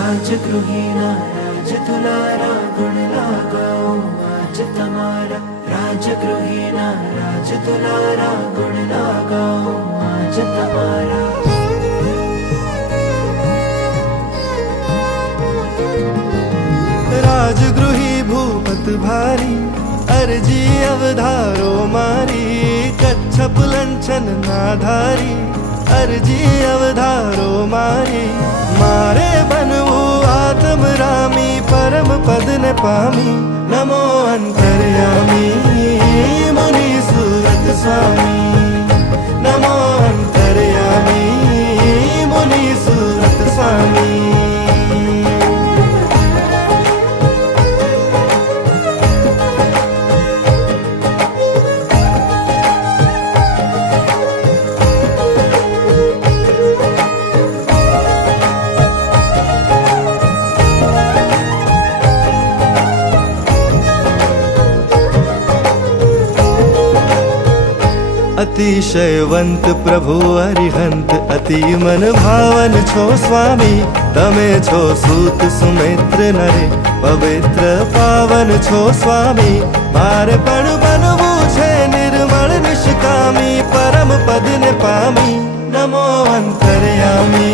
રાજગૃહિના રાજ તુલારા ગુણ લાગાઓ આજ તમારા રાજગૃહિના રાજ તુલારા ગુણ લાગાઓ આજ તમારા राजगृही भूपत भारी अर्जी अवधारो मारी कच्छप लंचन नाधारी अर्जी अवधारो मारी मारे बनवू आत्म रामी परम पद ने पामी नमो अंतर्यामी मुनि सूरत स्वामी नमो अंतर्यामी मुनि सूरत स्वामी अतिशयवंत प्रभु हरिहंत अति मन भावन छो स्वामी तमे छो सूत सुमित्र नरे पवित्र पावन छो स्वामी मारे पण बनवू छे निर्मल निष्कामी परम पद ने पामी नमो अंतर्यामी